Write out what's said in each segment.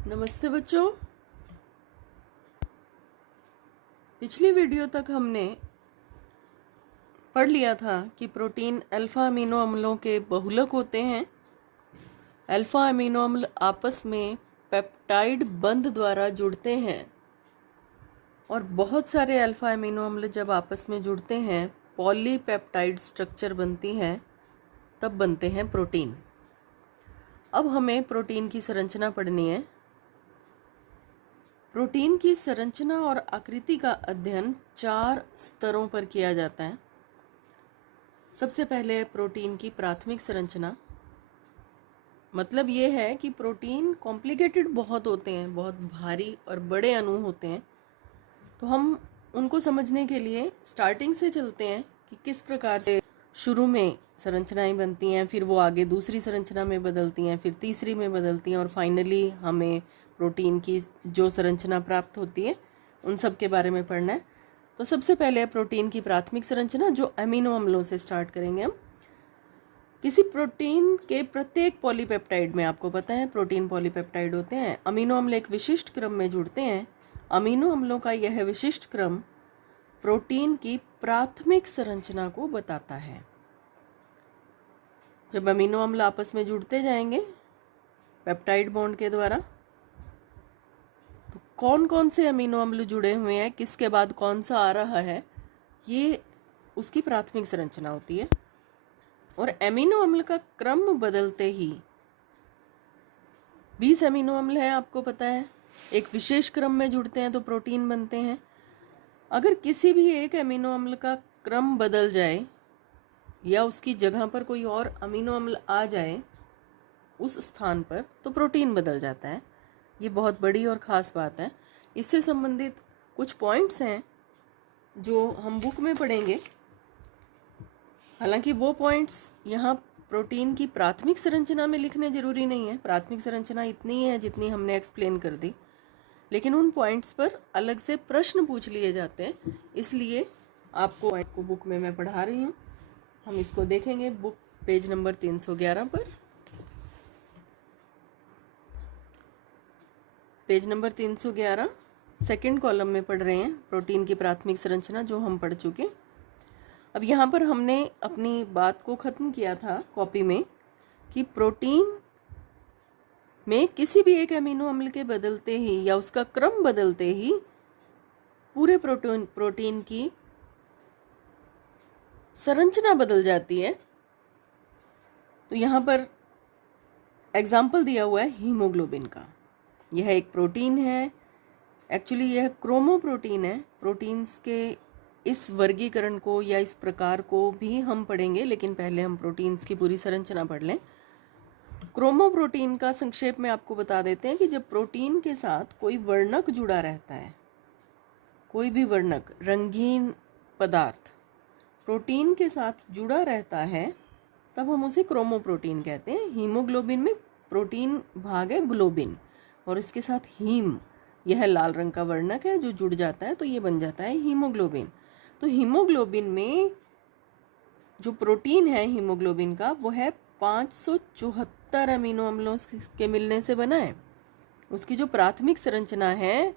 नमस्ते बच्चों। पिछली वीडियो तक हमने पढ़ लिया था कि प्रोटीन अल्फा अमीनो अम्लों के बहुलक होते हैं। अल्फा अमीनो अम्ल आपस में पेप्टाइड बंध द्वारा जुड़ते हैं और बहुत सारे अल्फा अमीनो अम्ल जब आपस में जुड़ते हैं पॉलीपेप्टाइड स्ट्रक्चर बनती है, तब बनते हैं प्रोटीन। अब हमें प्रोटीन की संरचना पढ़नी है। प्रोटीन की संरचना और आकृति का अध्ययन 4 स्तरों पर किया जाता है। सबसे पहले प्रोटीन की प्राथमिक संरचना। मतलब ये है कि प्रोटीन कॉम्प्लिकेटेड बहुत होते हैं, बहुत भारी और बड़े अणु होते हैं। तो हम उनको समझने के लिए स्टार्टिंग से चलते हैं कि किस प्रकार से शुरू में संरचनाएं बनती हैं, फिर वो आगे दूसरी संरचना में बदलती हैं, फिर तीसरी में बदलती हैं और फाइनली हमें प्रोटीन की जो संरचना प्राप्त होती है उन सब के बारे में पढ़ना है। तो सबसे पहले प्रोटीन की प्राथमिक संरचना, जो अमीनो अम्लों से स्टार्ट करेंगे हम। किसी प्रोटीन के प्रत्येक पॉलीपेप्टाइड में, आपको पता है प्रोटीन पॉलीपेप्टाइड होते हैं, अमीनो अम्ल एक विशिष्ट क्रम में जुड़ते हैं। अमीनो अम्लों का यह विशिष्ट क्रम प्रोटीन की प्राथमिक संरचना को बताता है। जब अमीनो अम्ल आपस में जुड़ते जाएंगे पेप्टाइड बॉन्ड के द्वारा, तो कौन कौन से अमीनो अम्ल जुड़े हुए हैं, किसके बाद कौन सा आ रहा है, ये उसकी प्राथमिक संरचना होती है। और अमीनो अम्ल का क्रम बदलते ही 20 अमीनो अम्ल हैं, आपको पता है, एक विशेष क्रम में जुड़ते हैं तो प्रोटीन बनते हैं। अगर किसी भी एक अमीनो अम्ल का क्रम बदल जाए या उसकी जगह पर कोई और अमीनो अम्ल आ जाए उस स्थान पर, तो प्रोटीन बदल जाता है। ये बहुत बड़ी और ख़ास बात है। इससे संबंधित कुछ पॉइंट्स हैं जो हम बुक में पढ़ेंगे। हालांकि वो पॉइंट्स यहाँ प्रोटीन की प्राथमिक संरचना में लिखने ज़रूरी नहीं है। प्राथमिक संरचना इतनी है जितनी हमने एक्सप्लेन कर दी, लेकिन उन पॉइंट्स पर अलग से प्रश्न पूछ लिए जाते हैं, इसलिए आपको पॉइंट को बुक में मैं पढ़ा रही हूँ। हम इसको देखेंगे बुक पेज नंबर 311 पर। पेज नंबर 311 सेकंड कॉलम में पढ़ रहे हैं प्रोटीन की प्राथमिक संरचना, जो हम पढ़ चुके। अब यहाँ पर हमने अपनी बात को ख़त्म किया था कॉपी में कि प्रोटीन में किसी भी एक अमीनो अम्ल के बदलते ही या उसका क्रम बदलते ही पूरे प्रोटीन की संरचना बदल जाती है। तो यहाँ पर एग्जाम्पल दिया हुआ है हीमोग्लोबिन का। यह एक प्रोटीन है, एक्चुअली यह क्रोमोप्रोटीन है। प्रोटीन्स के इस वर्गीकरण को या इस प्रकार को भी हम पढ़ेंगे, लेकिन पहले हम प्रोटीन्स की पूरी संरचना पढ़ लें। क्रोमोप्रोटीन का संक्षेप में आपको बता देते हैं कि जब प्रोटीन के साथ कोई वर्णक जुड़ा रहता है, कोई भी वर्णक, रंगीन पदार्थ प्रोटीन के साथ जुड़ा रहता है, तब हम उसे क्रोमोप्रोटीन कहते हैं। हीमोग्लोबिन में प्रोटीन भाग है ग्लोबिन, और इसके साथ हीम, यह लाल रंग का वर्णक है जो जुड़ जाता है, तो ये बन जाता है हीमोग्लोबिन। तो हीमोग्लोबिन में जो प्रोटीन है हीमोग्लोबिन का, वो है 574 अमीनो अम्लों के मिलने से बना है। उसकी जो प्राथमिक संरचना है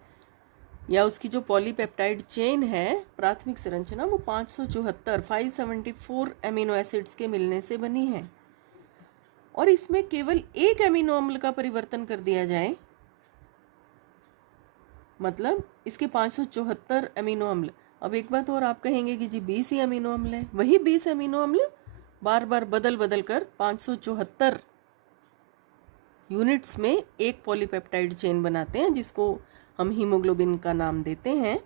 या उसकी जो पॉलीपेप्टाइड चेन है, प्राथमिक संरचना, वो 574 अमीनो एसिड्स के मिलने से बनी है। और इसमें केवल एक अमीनो अम्ल का परिवर्तन कर दिया जाए, मतलब इसके 574 अमीनो अम्ल। अब एक बात और आप कहेंगे कि जी 20 ही अमीनो अम्ल है। वही 20 अमीनो अम्ल बार बार बदल बदल कर 574 यूनिट्स में एक पॉलीपेप्टाइड चेन बनाते हैं, जिसको हम हीमोग्लोबिन का नाम देते हैं।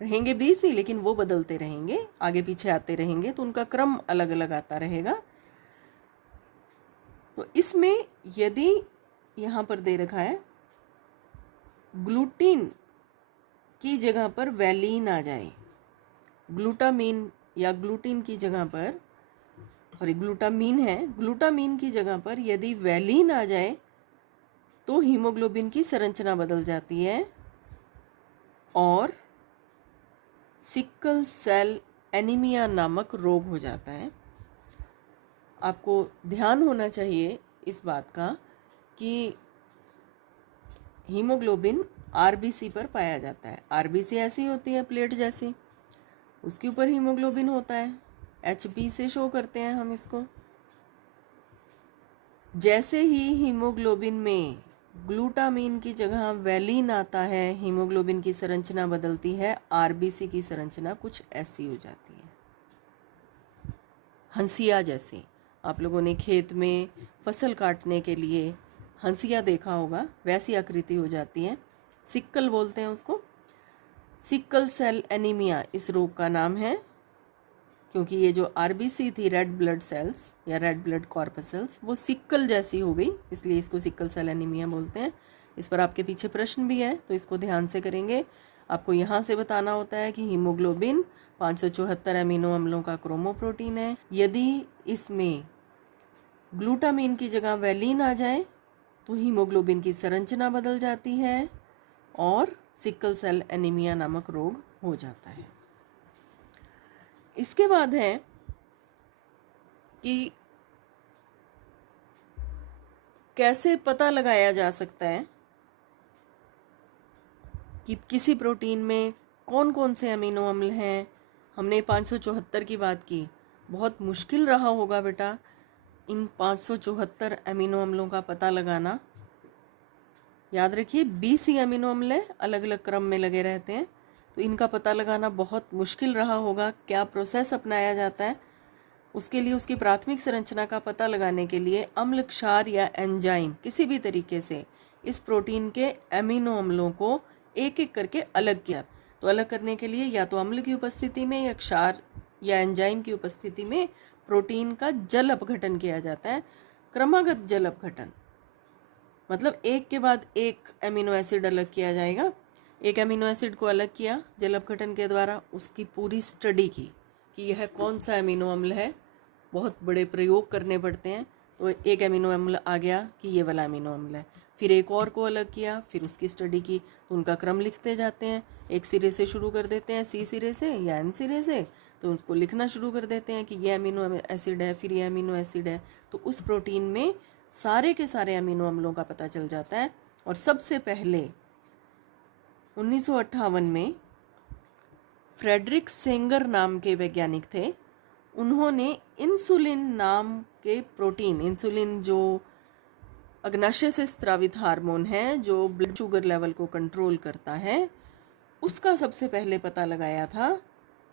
रहेंगे 20 ही, लेकिन वो बदलते रहेंगे, आगे पीछे आते रहेंगे, तो उनका क्रम अलग अलग आता रहेगा। तो इसमें यदि यहाँ पर दे रखा है ग्लूटीन की जगह पर वैलीन आ जाए, ग्लूटामीन या ग्लूटीन की जगह पर, और ग्लूटामीन है, ग्लूटामीन की जगह पर यदि वैलीन आ जाए तो हीमोग्लोबिन की संरचना बदल जाती है और सिकल सेल एनीमिया नामक रोग हो जाता है। आपको ध्यान होना चाहिए इस बात का कि हीमोग्लोबिन आरबीसी पर पाया जाता है। आरबीसी ऐसी होती है प्लेट जैसी, उसके ऊपर हीमोग्लोबिन होता है, एचबी से शो करते हैं हम इसको। जैसे ही हीमोग्लोबिन में ग्लूटामीन की जगह वैलिन आता है, हीमोग्लोबिन की संरचना बदलती है, आरबीसी की संरचना कुछ ऐसी हो जाती है, हंसिया जैसे। आप लोगों ने खेत में फसल काटने के लिए हंसिया देखा होगा, वैसी आकृति हो जाती है। सिक्कल बोलते हैं उसको। सिक्कल सेल एनीमिया इस रोग का नाम है, क्योंकि ये जो आरबीसी थी, रेड ब्लड सेल्स या रेड ब्लड कॉर्पसेल्स, वो सिक्कल जैसी हो गई, इसलिए इसको सिक्कल सेल एनीमिया बोलते हैं। इस पर आपके पीछे प्रश्न भी है, तो इसको ध्यान से करेंगे। आपको यहाँ से बताना होता है कि हीमोग्लोबिन 574 एमिनो अम्लों का क्रोमोप्रोटीन है। यदि इसमें ग्लूटामीन की जगह वैलिन आ जाए तो हीमोग्लोबिन की संरचना बदल जाती है और सिक्कल सेल एनीमिया नामक रोग हो जाता है। इसके बाद है कि कैसे पता लगाया जा सकता है कि किसी प्रोटीन में कौन कौन से अमीनो अम्ल हैं। हमने 574 की बात की, बहुत मुश्किल रहा होगा बेटा इन 574 अमीनो अम्लों का पता लगाना। याद रखिए 20 ही अमीनो अम्ल हैं, अलग अलग क्रम में लगे रहते हैं, तो इनका पता लगाना बहुत मुश्किल रहा होगा। क्या प्रोसेस अपनाया जाता है उसके लिए, उसकी प्राथमिक संरचना का पता लगाने के लिए अम्ल क्षार या एंजाइम किसी भी तरीके से इस प्रोटीन के अमीनो अम्लों को एक एक करके अलग किया। तो अलग करने के लिए या तो अम्ल की उपस्थिति में या क्षार या एंजाइम की उपस्थिति में प्रोटीन का जल अपघटन किया जाता है। क्रमागत जल अपघटन मतलब एक के बाद एक एमिनो एसिड अलग किया जाएगा। एक एमिनो एसिड को अलग किया जल अपघटन के द्वारा, उसकी पूरी स्टडी की कि यह कौन सा एमिनो अम्ल है। बहुत बड़े प्रयोग करने पड़ते हैं। तो एक एमिनो अम्ल आ गया कि ये वाला एमिनो अम्ल है, फिर एक और को अलग किया, फिर उसकी स्टडी की, तो उनका क्रम लिखते जाते हैं। एक सिरे से शुरू कर देते हैं, सी सिरे से या एन सिरे से, तो उसको लिखना शुरू कर देते हैं कि ये अमीनो एसिड है, फिर ये अमीनो एसिड है। तो उस प्रोटीन में सारे के सारे अमीनो अम्लों का पता चल जाता है। और सबसे पहले 1958 में फ्रेडरिक सेंगर नाम के वैज्ञानिक थे, उन्होंने इंसुलिन नाम के प्रोटीन, इंसुलिन जो अग्नाशय से स्रावित हार्मोन है जो ब्लड शुगर लेवल को कंट्रोल करता है, उसका सबसे पहले पता लगाया था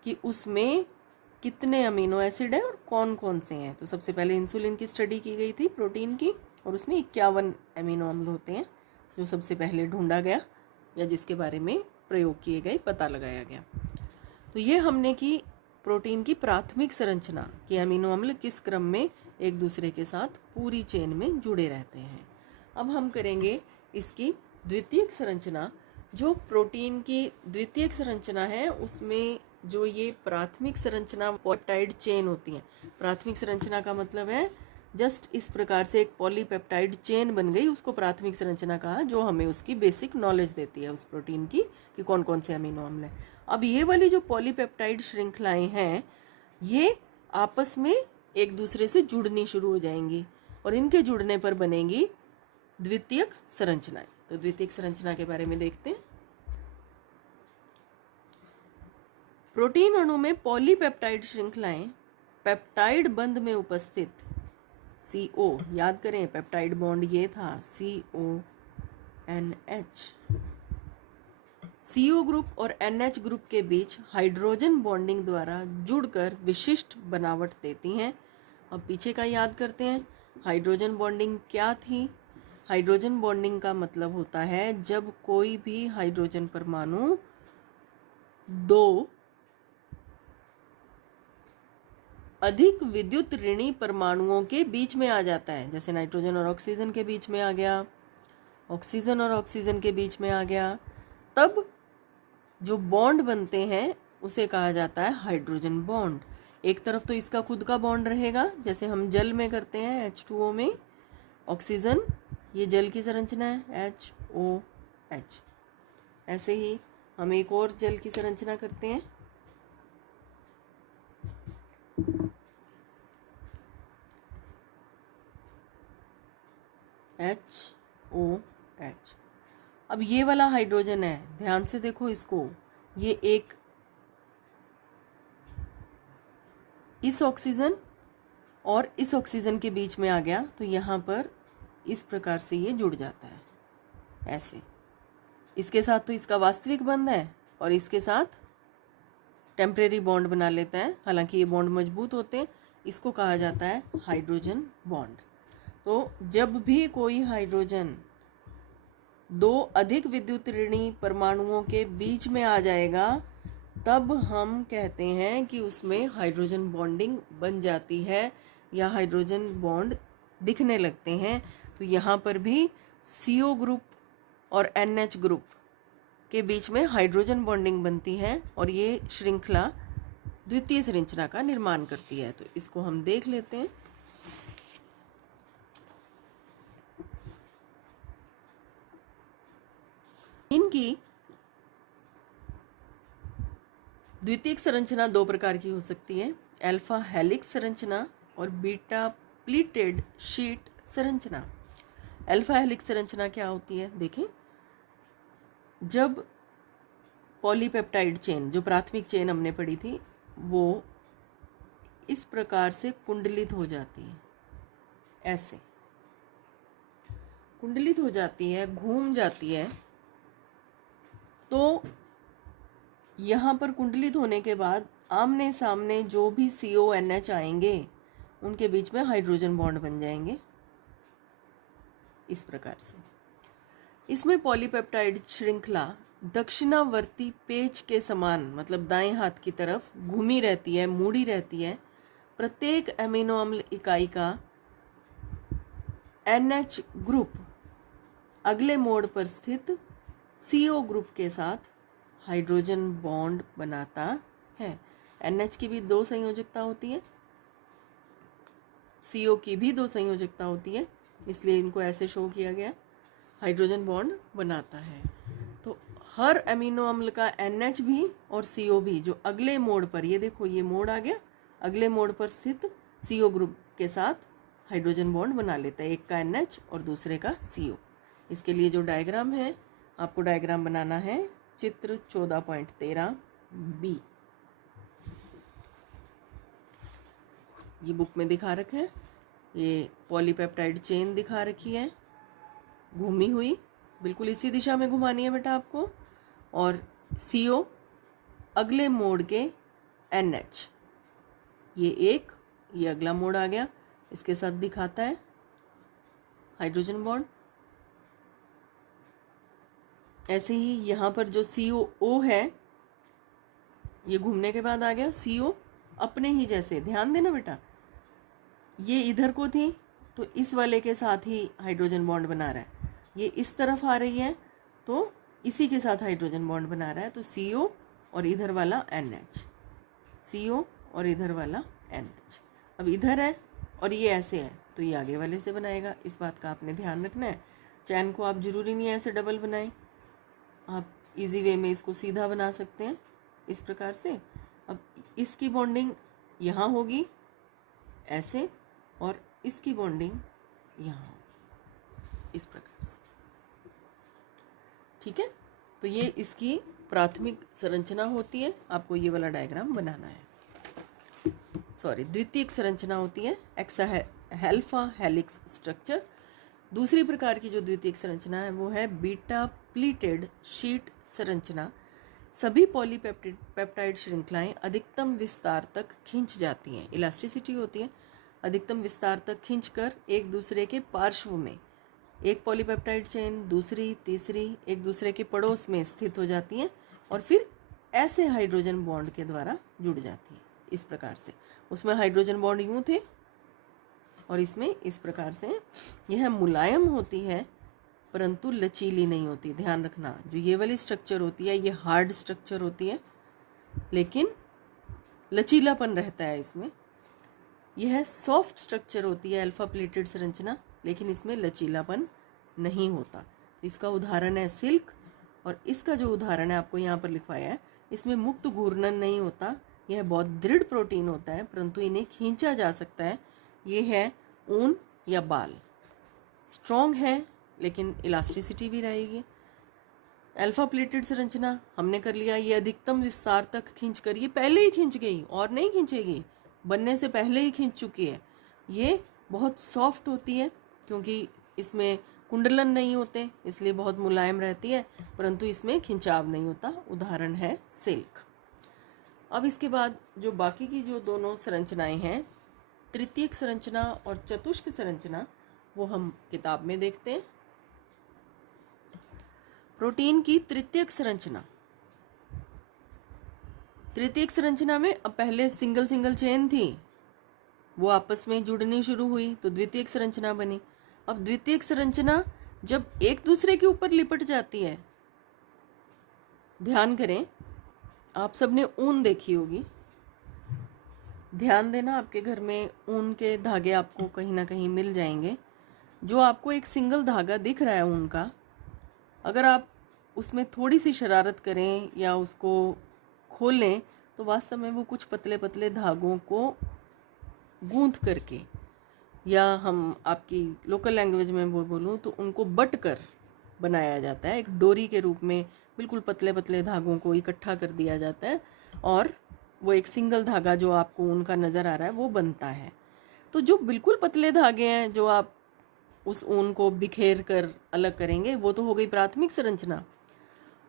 कि उसमें कितने अमीनो एसिड हैं और कौन कौन से हैं। तो सबसे पहले इंसुलिन की स्टडी की गई थी प्रोटीन की, और उसमें 51 अमीनो अम्ल होते हैं जो सबसे पहले ढूंढा गया या जिसके बारे में प्रयोग किए गए, पता लगाया गया। तो ये हमने की प्रोटीन की प्राथमिक संरचना कि अमीनो अम्ल किस क्रम में एक दूसरे के साथ पूरी चेन में जुड़े रहते हैं। अब हम करेंगे इसकी द्वितीयक संरचना। जो प्रोटीन की द्वितीयक संरचना है उसमें जो ये प्राथमिक संरचना पेप्टाइड चेन होती है, प्राथमिक संरचना का मतलब है जस्ट इस प्रकार से एक पॉलीपेप्टाइड चेन बन गई, उसको प्राथमिक संरचना कहा, जो हमें उसकी बेसिक नॉलेज देती है उस प्रोटीन की कि कौन कौन से अमीनो अम्ल हैं। अब ये वाली जो पॉलीपेप्टाइड श्रृंखलाएं हैं ये आपस में एक दूसरे से जुड़नी शुरू हो जाएंगी और इनके जुड़ने पर बनेंगी द्वितीयक संरचनाएं। तो द्वितीयक संरचना के बारे में देखते हैं। प्रोटीन अणु में पॉलीपेप्टाइड श्रृंखलाएं पेप्टाइड बंध में उपस्थित CO, याद करें पेप्टाइड बॉन्ड ये था CONH, CO ग्रुप और NH ग्रुप के बीच हाइड्रोजन बॉन्डिंग द्वारा जुड़कर विशिष्ट बनावट देती हैं। अब पीछे का याद करते हैं। हाइड्रोजन बॉन्डिंग क्या थी? हाइड्रोजन बॉन्डिंग का मतलब होता है जब कोई भी हाइड्रोजन परमाणु दो अधिक विद्युत ऋणी परमाणुओं के बीच में आ जाता है। जैसे नाइट्रोजन और ऑक्सीजन के बीच में आ गया, ऑक्सीजन और ऑक्सीजन के बीच में आ गया, तब जो बॉन्ड बनते हैं उसे कहा जाता है हाइड्रोजन बॉन्ड। एक तरफ तो इसका खुद का बॉन्ड रहेगा, जैसे हम जल में करते हैं H2O में, ऑक्सीजन, ये जल की संरचना है HOH। ऐसे ही हम एक और जल की संरचना करते हैं HOH। अब ये वाला हाइड्रोजन है, ध्यान से देखो इसको, ये एक इस ऑक्सीजन और इस ऑक्सीजन के बीच में आ गया, तो यहाँ पर इस प्रकार से ये जुड़ जाता है ऐसे। इसके साथ तो इसका वास्तविक बंध है और इसके साथ टेम्परेरी बॉन्ड बना लेता है, हालांकि ये बॉन्ड मजबूत होते हैं। इसको कहा जाता है हाइड्रोजन बॉन्ड। तो जब भी कोई हाइड्रोजन दो अधिक विद्युत ऋणी परमाणुओं के बीच में आ जाएगा, तब हम कहते हैं कि उसमें हाइड्रोजन बॉन्डिंग बन जाती है या हाइड्रोजन बॉन्ड दिखने लगते हैं। तो यहाँ पर भी CO ग्रुप और NH ग्रुप के बीच में हाइड्रोजन बॉन्डिंग बनती है और ये श्रृंखला द्वितीय संरचना का निर्माण करती है। तो इसको हम देख लेते हैं। इनकी द्वितीयक संरचना दो प्रकार की हो सकती है, अल्फा हेलिक्स संरचना और बीटा प्लीटेड शीट संरचना। अल्फा हेलिक्स संरचना क्या होती है, देखें, जब पॉलीपेप्टाइड चेन, जो प्राथमिक चेन हमने पढ़ी थी, वो इस प्रकार से कुंडलित हो जाती है, ऐसे कुंडलित हो जाती है, घूम जाती है, तो यहाँ पर कुंडलित होने के बाद आमने सामने जो भी CONH आएंगे उनके बीच में हाइड्रोजन बॉन्ड बन जाएंगे इस प्रकार से। इसमें पॉलीपेप्टाइड श्रृंखला दक्षिणावर्ती पेच के समान, मतलब दाएं हाथ की तरफ घूमी रहती है, मुड़ी रहती है। प्रत्येक अमीनो अम्ल इकाई का NH ग्रुप अगले मोड़ पर स्थित CO ग्रुप के साथ हाइड्रोजन बॉन्ड बनाता है। NH की भी दो संयोजकता होती है, CO की भी दो संयोजकता होती है, इसलिए इनको ऐसे शो किया गया, हाइड्रोजन बॉन्ड बनाता है। तो हर अमीनो अम्ल का NH भी और CO भी जो अगले मोड़ पर, ये देखो ये मोड़ आ गया, अगले मोड़ पर स्थित CO ग्रुप के साथ हाइड्रोजन बॉन्ड बना लेता है, एक का NH और दूसरे का CO। इसके लिए जो डायग्राम है, आपको डायग्राम बनाना है चित्र 14.13b, ये बुक में दिखा रखा है। ये पॉलीपेप्टाइड चेन दिखा रखी है घूमी हुई, बिल्कुल इसी दिशा में घुमानी है बेटा आपको, और CO अगले मोड़ के NH, ये एक, ये अगला मोड़ आ गया, इसके साथ दिखाता है हाइड्रोजन बॉन्ड। ऐसे ही यहाँ पर जो COO है, ये घूमने के बाद आ गया CO अपने ही जैसे, ध्यान देना बेटा, ये इधर को थी तो इस वाले के साथ ही हाइड्रोजन बॉन्ड बना रहा है, ये इस तरफ आ रही है तो इसी के साथ हाइड्रोजन बॉन्ड बना रहा है। तो CO और इधर वाला NH, CO और इधर वाला NH। अब इधर है और ये ऐसे है तो ये आगे वाले से बनाएगा, इस बात का आपने ध्यान रखना है। चैन को आप जरूरी नहीं है ऐसे डबल बनाएं, आप इजी वे में इसको सीधा बना सकते हैं इस प्रकार से। अब इसकी बॉन्डिंग यहाँ होगी ऐसे और इसकी बॉन्डिंग यहाँ होगी इस प्रकार से, ठीक है। तो ये इसकी प्राथमिक संरचना होती है, आपको ये वाला डायग्राम बनाना है। द्वितीयक संरचना होती है अल्फा हेलिक्स स्ट्रक्चर। दूसरी प्रकार की जो द्वितीयक संरचना है वो है बीटा प्लीटेड शीट संरचना। सभी पॉलीपेप्टाइड श्रृंखलाएं अधिकतम विस्तार तक खींच जाती हैं, इलास्टिसिटी होती है, अधिकतम विस्तार तक खींचकर एक दूसरे के पार्श्व में, एक पॉलीपेप्टाइड चेन दूसरी तीसरी एक दूसरे के पड़ोस में स्थित हो जाती हैं और फिर ऐसे हाइड्रोजन बॉन्ड के द्वारा जुड़ जाती है इस प्रकार से। उसमें हाइड्रोजन बॉन्ड यूँ थे और इसमें इस प्रकार से। यह मुलायम होती है परंतु लचीली नहीं होती, ध्यान रखना। जो ये वाली स्ट्रक्चर होती है ये हार्ड स्ट्रक्चर होती है लेकिन लचीलापन रहता है इसमें। यह सॉफ्ट स्ट्रक्चर होती है अल्फा प्लेटेड संरचना, लेकिन इसमें लचीलापन नहीं होता। इसका उदाहरण है सिल्क, और इसका जो उदाहरण है आपको यहाँ पर लिखवाया है, इसमें मुक्त घूर्णन नहीं होता। यह बहुत दृढ़ प्रोटीन होता है परंतु इन्हें खींचा जा सकता है। ये है ऊन या बाल, स्ट्रॉन्ग है लेकिन इलास्टिसिटी भी रहेगी। अल्फा प्लेटेड संरचना हमने कर लिया, ये अधिकतम विस्तार तक खींच कर, ये पहले ही खींच गई और नहीं खींचेगी, बनने से पहले ही खींच चुकी है। ये बहुत सॉफ्ट होती है क्योंकि इसमें कुंडलन नहीं होते, इसलिए बहुत मुलायम रहती है, परंतु इसमें खिंचाव नहीं होता। उदाहरण है सिल्क। अब इसके बाद जो बाकी की जो दोनों संरचनाएं हैं, तृतीयक संरचना और चतुष्क संरचना, वो हम किताब में देखते हैं। प्रोटीन की तृतीयक संरचना। तृतीयक संरचना में अब पहले सिंगल सिंगल चेन थी, वो आपस में जुड़नी शुरू हुई तो द्वितीयक संरचना बनी। अब द्वितीयक संरचना जब एक दूसरे के ऊपर लिपट जाती है, ध्यान करें, आप सबने ऊन देखी होगी, ध्यान देना, आपके घर में ऊन के धागे आपको कहीं ना कहीं मिल जाएंगे। जो आपको एक सिंगल धागा दिख रहा है ऊन का, अगर आप उसमें थोड़ी सी शरारत करें या उसको खोलें तो वास्तव में वो कुछ पतले पतले धागों को गूंथ करके, या हम आपकी लोकल लैंग्वेज में वो बोलूँ तो उनको बट कर बनाया जाता है। एक डोरी के रूप में बिल्कुल पतले पतले धागों को इकट्ठा कर दिया जाता है और वो एक सिंगल धागा जो आपको उनका नज़र आ रहा है वो बनता है। तो जो बिल्कुल पतले धागे हैं जो आप उस ऊन को बिखेर कर अलग करेंगे, वो तो हो गई प्राथमिक संरचना।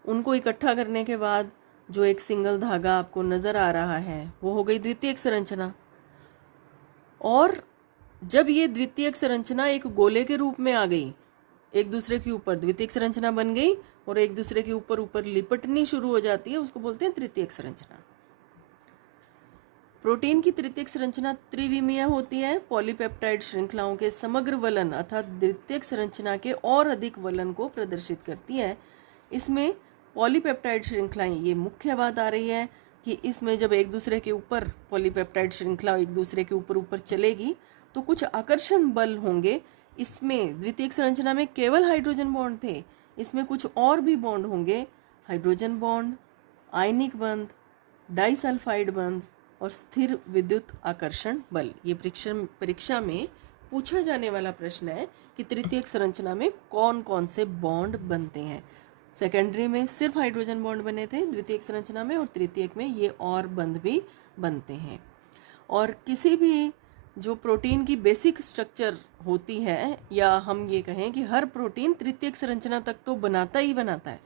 उनको इकट्ठा करने के बाद जो एक सिंगल धागा आपको नज़र आ रहा है वो हो गई द्वितीयक संरचना। और जब ये द्वितीयक संरचना एक गोले के रूप में आ गई, एक दूसरे के ऊपर द्वितीयक संरचना बन गई और एक दूसरे के ऊपर ऊपर लिपटनी शुरू हो जाती है, उसको बोलते हैं तृतीयक संरचना। प्रोटीन की तृतीयक संरचना त्रिविमीय होती है। पॉलीपेप्टाइड श्रृंखलाओं के समग्र वलन अर्थात द्वितीयक संरचना के और अधिक वलन को प्रदर्शित करती है। इसमें पॉलीपेप्टाइड श्रृंखलाएं, ये मुख्य बात आ रही है कि इसमें जब एक दूसरे के ऊपर पॉलीपेप्टाइड श्रृंखला एक दूसरे के ऊपर ऊपर चलेगी तो कुछ आकर्षण बल होंगे। इसमें द्वितीयक संरचना में केवल हाइड्रोजन बॉन्ड थे, इसमें कुछ और भी बॉन्ड होंगे, हाइड्रोजन बॉन्ड, आयनिक बंध, डाइसल्फाइड बंध और स्थिर विद्युत आकर्षण बल। ये परीक्षा में पूछा जाने वाला प्रश्न है कि तृतीयक संरचना में कौन कौन से बॉन्ड बनते हैं। सेकेंडरी में सिर्फ हाइड्रोजन बॉन्ड बने थे द्वितीयक संरचना में, और तृतीयक में ये और बंध भी बनते हैं। और किसी भी जो प्रोटीन की बेसिक स्ट्रक्चर होती है, या हम ये कहें कि हर प्रोटीन तृतीयक संरचना तक तो बनाता ही बनाता है।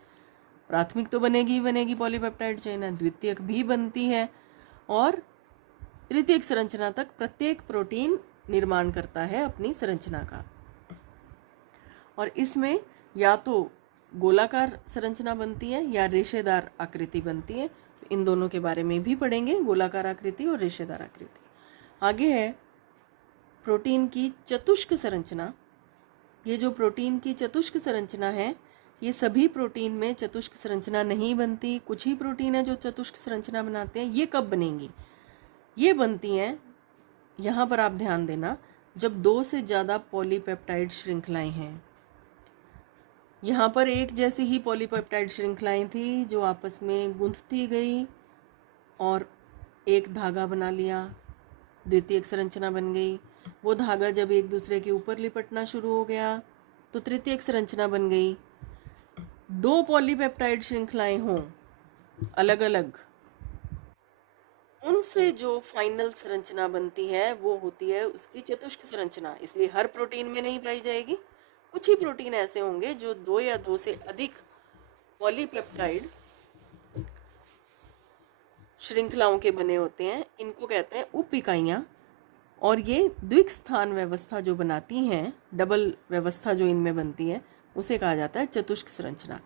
प्राथमिक तो बनेगी ही बनेगी, पॉलीपेप्टाइड चेन है, द्वितीयक भी बनती है, और तृतीयक संरचना तक प्रत्येक प्रोटीन निर्माण करता है अपनी संरचना का। और इसमें या तो गोलाकार संरचना बनती है या रेशेदार आकृति बनती है। इन दोनों के बारे में भी पढ़ेंगे, गोलाकार आकृति और रेशेदार आकृति। आगे है प्रोटीन की चतुष्क संरचना। ये जो प्रोटीन की चतुष्क संरचना है, ये सभी प्रोटीन में चतुष्क संरचना नहीं बनती। कुछ ही प्रोटीन है जो चतुष्क संरचना बनाते हैं। ये कब बनेंगी? ये बनती हैं, यहाँ पर आप ध्यान देना, जब 2 से ज़्यादा पॉलीपेप्टाइड श्रृंखलाएं हैं। यहाँ पर एक जैसी ही पॉलीपेप्टाइड श्रृंखलाएं थी जो आपस में गूंथती गई और एक धागा बना लिया, द्वितीयक संरचना बन गई। वो धागा जब एक दूसरे के ऊपर लिपटना शुरू हो गया तो तृतीयक संरचना बन गई। 2 पॉलीपेप्टाइड श्रृंखलाएं हों अलग अलग, उनसे जो फाइनल संरचना बनती है वो होती है उसकी चतुष्क संरचना। इसलिए हर प्रोटीन में नहीं पाई जाएगी, कुछ ही प्रोटीन ऐसे होंगे जो 2 या 2 से अधिक पॉलीपेप्टाइड श्रृंखलाओं के बने होते हैं। इनको कहते हैं उप इकाइयाँ। और ये द्विक स्थान व्यवस्था जो बनाती हैं, डबल व्यवस्था जो इनमें बनती है, उसे कहा जाता है चतुष्क संरचना।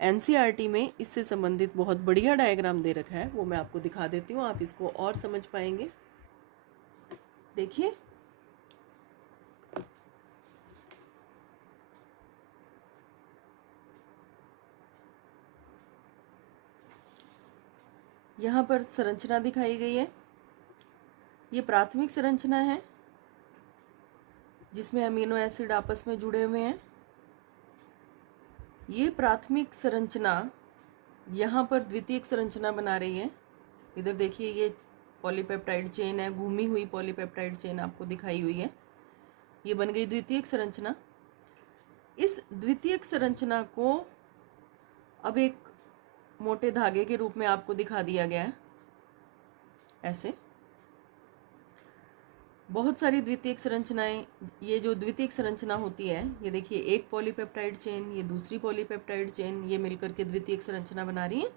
एनसीईआरटी में इससे संबंधित बहुत बढ़िया डायग्राम दे रखा है, वो मैं आपको दिखा देती हूँ, आप इसको और समझ पाएंगे। देखिए, यहाँ पर संरचना दिखाई गई है। ये प्राथमिक संरचना है जिसमें अमीनो एसिड आपस में जुड़े हुए हैं। ये प्राथमिक संरचना यहाँ पर द्वितीयक संरचना बना रही है। इधर देखिए, ये पॉलीपेप्टाइड चेन है, घूमी हुई पॉलीपेप्टाइड चेन आपको दिखाई हुई है। ये बन गई द्वितीयक संरचना। इस द्वितीयक संरचना को अब एक मोटे धागे के रूप में आपको दिखा दिया गया है ऐसे। बहुत सारी द्वितीयक संरचनाएं, ये जो द्वितीयक संरचना होती है, ये देखिए एक पॉलीपेप्टाइड चेन, ये दूसरी पॉलीपेप्टाइड चेन, ये मिलकर के द्वितीयक संरचना बना रही है।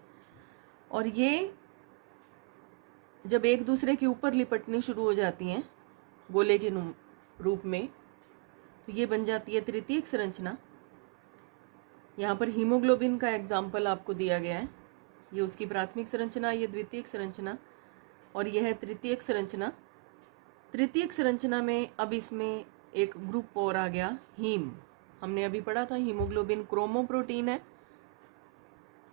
और ये जब एक दूसरे के ऊपर लिपटनी शुरू हो जाती हैं गोले के रूप में, तो ये बन जाती है तृतीयक संरचना। यहाँ पर हीमोग्लोबिन का एग्जाम्पल आपको दिया गया है। ये उसकी प्राथमिक संरचना, ये द्वितीयक संरचना, और यह है तृतीयक संरचना। तृतीयक संरचना में अब इसमें एक ग्रुप और आ गया, हीम। हमने अभी पढ़ा था हीमोग्लोबिन क्रोमोप्रोटीन है।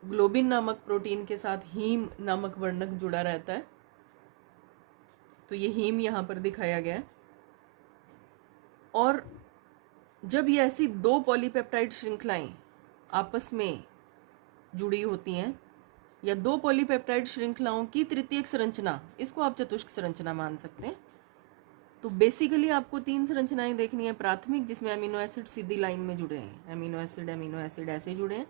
ग्लोबिन नामक प्रोटीन के साथ हीम नामक वर्णक जुड़ा रहता है, तो ये हीम यहाँ पर दिखाया गया है। और जब ये ऐसी दो पॉलीपेप्टाइड श्रृंखलाएं आपस में जुड़ी होती हैं, या दो पॉलीपेप्टाइड श्रृंखलाओं की तृतीयक संरचना, इसको आप चतुष्क संरचना मान सकते हैं। तो बेसिकली आपको तीन संरचनाएं देखनी है। प्राथमिक, जिसमें अमीनो एसिड सीधी लाइन में जुड़े हैं, अमीनो एसिड ऐसे जुड़े हैं।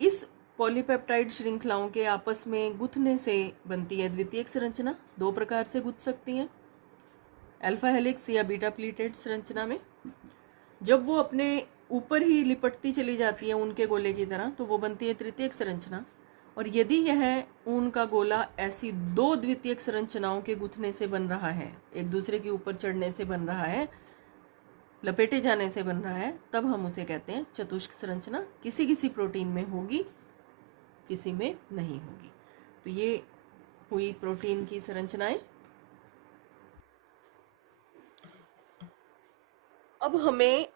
इस पॉलीपेप्टाइड श्रृंखलाओं के आपस में गुथने से बनती है द्वितीयक संरचना। दो प्रकार से गुथ सकती हैं, अल्फा हेलिक्स या बीटा प्लीटेड संरचना में। जब वो अपने ऊपर ही लिपटती चली जाती है ऊन के गोले की तरह, तो वो बनती है तृतीयक संरचना। और यदि यह ऊन का गोला ऐसी दो द्वितीयक संरचनाओं के गुथने से बन रहा है, एक दूसरे के ऊपर चढ़ने से बन रहा है, लपेटे जाने से बन रहा है, तब हम उसे कहते हैं चतुष्क संरचना। किसी किसी प्रोटीन में होगी, किसी में नहीं होगी। तो ये हुई प्रोटीन की संरचनाएं। अब हमें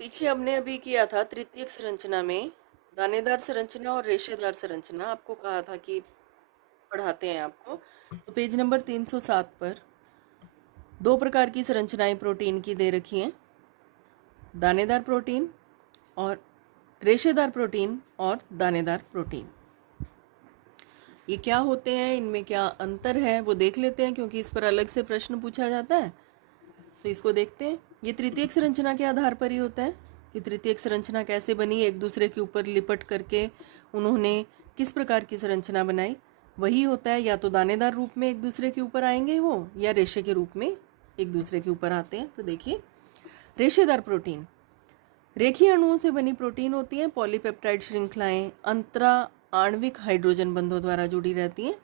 पीछे हमने अभी किया था तृतीयक संरचना में दानेदार संरचना और रेशेदार संरचना, आपको कहा था कि पढ़ाते हैं आपको। तो पेज नंबर 307 पर दो प्रकार की संरचनाएं प्रोटीन की दे रखी हैं, दानेदार प्रोटीन और रेशेदार प्रोटीन और दानेदार प्रोटीन। ये क्या होते हैं, इनमें क्या अंतर है, वो देख लेते हैं, क्योंकि इस पर अलग से प्रश्न पूछा जाता है। तो इसको देखते हैं। ये तृतीयक संरचना के आधार पर ही होता है कि तृतीयक संरचना कैसे बनी, एक दूसरे के ऊपर लिपट करके उन्होंने किस प्रकार की संरचना बनाई। वही होता है, या तो दानेदार रूप में एक दूसरे के ऊपर आएंगे वो, या रेशे के रूप में एक दूसरे के ऊपर आते हैं। तो देखिए, रेशेदार प्रोटीन रेखीय अणुओं से बनी प्रोटीन होती हैं। पॉलीपेप्टाइड श्रृंखलाएं अंतरा आणविक हाइड्रोजन बंधों द्वारा जुड़ी रहती हैं।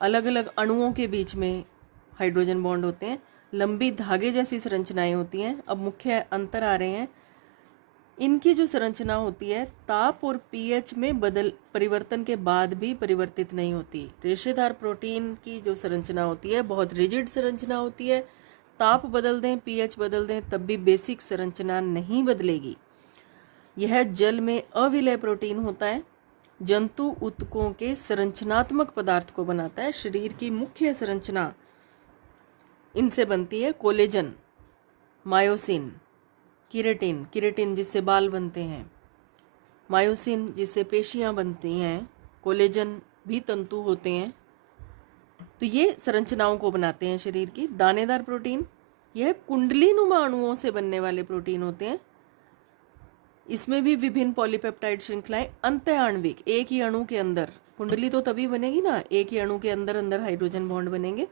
अलग अलग अणुओं के बीच में हाइड्रोजन बॉन्ड होते हैं। लंबी धागे जैसी संरचनाएं होती हैं। अब मुख्य अंतर आ रहे हैं। इनकी जो संरचना होती है ताप और पीएच में परिवर्तन के बाद भी परिवर्तित नहीं होती। रेशेदार प्रोटीन की जो संरचना होती है बहुत रिजिड संरचना होती है। ताप बदल दें, पीएच बदल दें, तब भी बेसिक संरचना नहीं बदलेगी। यह जल में अविलय प्रोटीन होता है। जंतु ऊतकों के संरचनात्मक पदार्थ को बनाता है। शरीर की मुख्य संरचना इनसे बनती है। कोलेजन, मायोसिन, किरेटिन जिससे बाल बनते हैं, मायोसिन जिससे पेशियां बनती हैं, कोलेजन भी तंतु होते हैं। तो ये संरचनाओं को बनाते हैं शरीर की। दानेदार प्रोटीन, यह कुंडलीनुमा अणुओं से बनने वाले प्रोटीन होते हैं। इसमें भी विभिन्न पॉलीपेप्टाइड श्रृंखलाएं अंतःआण्विक, एक ही अणु के अंदर, कुंडली तो तभी बनेगी ना, एक ही अणु के अंदर अंदर हाइड्रोजन बॉन्ड बनेंगे।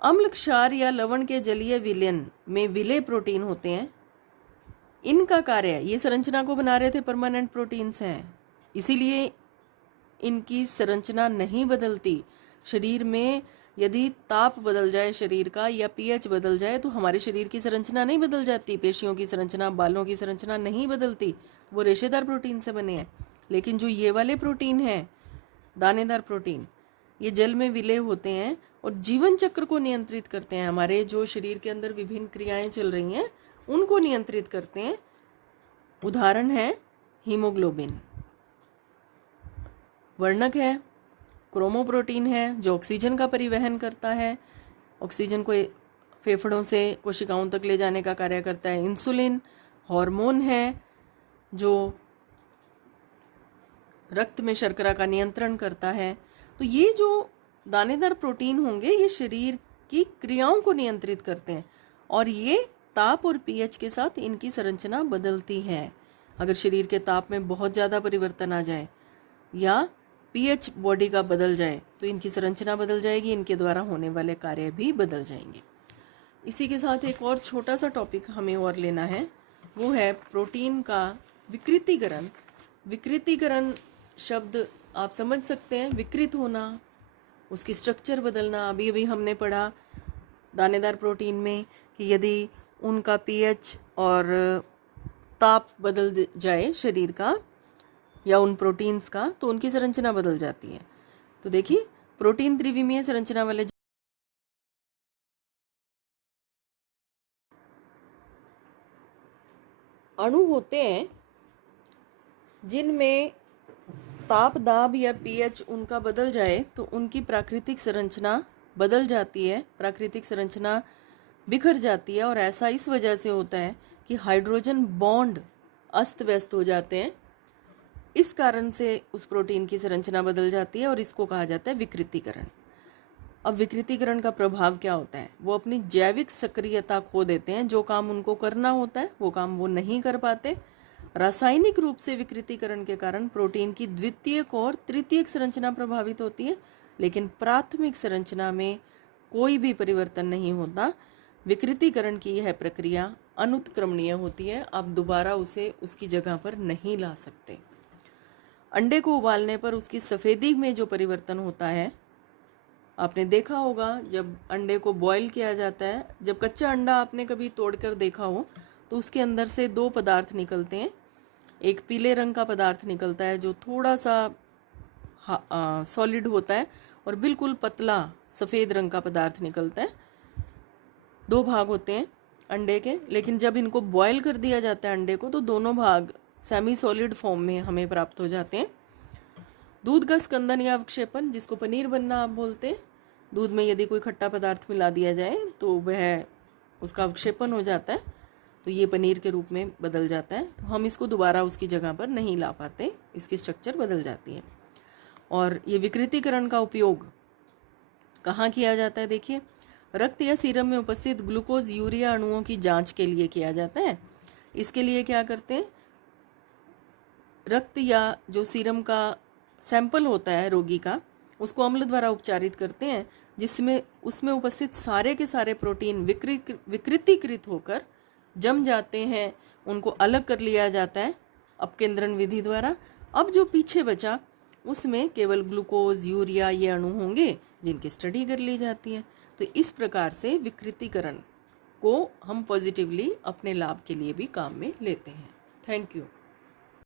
अम्ल, क्षार या लवण के जलीय विलयन में विलेय प्रोटीन होते हैं। इनका कार्य, ये संरचना को बना रहे थे, परमानेंट प्रोटीन्स हैं, इसीलिए इनकी संरचना नहीं बदलती। शरीर में यदि ताप बदल जाए शरीर का या पीएच बदल जाए तो हमारे शरीर की संरचना नहीं बदल जाती। पेशियों की संरचना, बालों की संरचना नहीं बदलती, वो रेशेदार प्रोटीन से बने हैं। लेकिन जो ये वाले प्रोटीन हैं, दानेदार प्रोटीन, ये जल में विलय होते हैं और जीवन चक्र को नियंत्रित करते हैं। हमारे जो शरीर के अंदर विभिन्न क्रियाएं चल रही हैं उनको नियंत्रित करते हैं। उदाहरण है हीमोग्लोबिन, वर्णक है, क्रोमोप्रोटीन है जो ऑक्सीजन का परिवहन करता है, ऑक्सीजन को फेफड़ों से कोशिकाओं तक ले जाने का कार्य करता है। इंसुलिन हार्मोन है जो रक्त में शर्करा का नियंत्रण करता है। तो ये जो दानेदार प्रोटीन होंगे ये शरीर की क्रियाओं को नियंत्रित करते हैं और ये ताप और पीएच के साथ इनकी संरचना बदलती है। अगर शरीर के ताप में बहुत ज़्यादा परिवर्तन आ जाए या पीएच बॉडी का बदल जाए तो इनकी संरचना बदल जाएगी, इनके द्वारा होने वाले कार्य भी बदल जाएंगे। इसी के साथ एक और छोटा सा टॉपिक हमें और लेना है, वो है प्रोटीन का विकृतीकरण। विकृतीकरण शब्द आप समझ सकते हैं, विकृत होना, उसकी स्ट्रक्चर बदलना। अभी अभी हमने पढ़ा दानेदार प्रोटीन में कि यदि उनका पीएच और ताप बदल जाए शरीर का या उन प्रोटीन्स का, तो उनकी संरचना बदल जाती है। तो देखिए, प्रोटीन त्रिविमीय संरचना वाले अणु होते हैं जिनमें ताप, दाब या पीएच उनका बदल जाए तो उनकी प्राकृतिक संरचना बदल जाती है, प्राकृतिक संरचना बिखर जाती है। और ऐसा इस वजह से होता है कि हाइड्रोजन बॉन्ड अस्त व्यस्त हो जाते हैं। इस कारण से उस प्रोटीन की संरचना बदल जाती है और इसको कहा जाता है विकृतीकरण। अब विकृतीकरण का प्रभाव क्या होता है? वो अपनी जैविक सक्रियता खो देते हैं। जो काम उनको करना होता है वो काम वो नहीं कर पाते। रासायनिक रूप से विकृतीकरण के कारण प्रोटीन की द्वितीयक और तृतीयक संरचना प्रभावित होती है, लेकिन प्राथमिक संरचना में कोई भी परिवर्तन नहीं होता। विकृतीकरण की यह प्रक्रिया अनुत्क्रमणीय होती है, आप दोबारा उसे उसकी जगह पर नहीं ला सकते। अंडे को उबालने पर उसकी सफ़ेदी में जो परिवर्तन होता है, आपने देखा होगा जब अंडे को बॉईल किया जाता है, जब कच्चा अंडा आपने कभी तोड़कर देखा हो तो उसके अंदर से दो पदार्थ निकलते हैं। एक पीले रंग का पदार्थ निकलता है जो थोड़ा सा सॉलिड होता है, और बिल्कुल पतला सफ़ेद रंग का पदार्थ निकलता है। दो भाग होते हैं अंडे के, लेकिन जब इनको बॉईल कर दिया जाता है अंडे को, तो दोनों भाग सेमी सॉलिड फॉर्म में हमें प्राप्त हो जाते हैं। दूध का स्कंदन या अवक्षेपण, जिसको पनीर बनना आप बोलते हैं, दूध में यदि कोई खट्टा पदार्थ मिला दिया जाए तो वह उसका अवक्षेपण हो जाता है, तो ये पनीर के रूप में बदल जाता है। तो हम इसको दोबारा उसकी जगह पर नहीं ला पाते, इसकी स्ट्रक्चर बदल जाती है। और ये विकृतीकरण का उपयोग कहाँ किया जाता है? देखिए, रक्त या सीरम में उपस्थित ग्लूकोज यूरिया अणुओं की जांच के लिए किया जाता है। इसके लिए क्या करते हैं, रक्त या जो सीरम का सैंपल होता है रोगी का, उसको अम्ल द्वारा उपचारित करते हैं, जिसमें उसमें उपस्थित सारे के सारे प्रोटीन विकृतीकृत होकर जम जाते हैं। उनको अलग कर लिया जाता है अपकेंद्रण विधि द्वारा। अब जो पीछे बचा उसमें केवल ग्लूकोज, यूरिया ये अणु होंगे जिनकी स्टडी कर ली जाती है। तो इस प्रकार से विकृतीकरण को हम पॉजिटिवली अपने लाभ के लिए भी काम में लेते हैं। Thank you.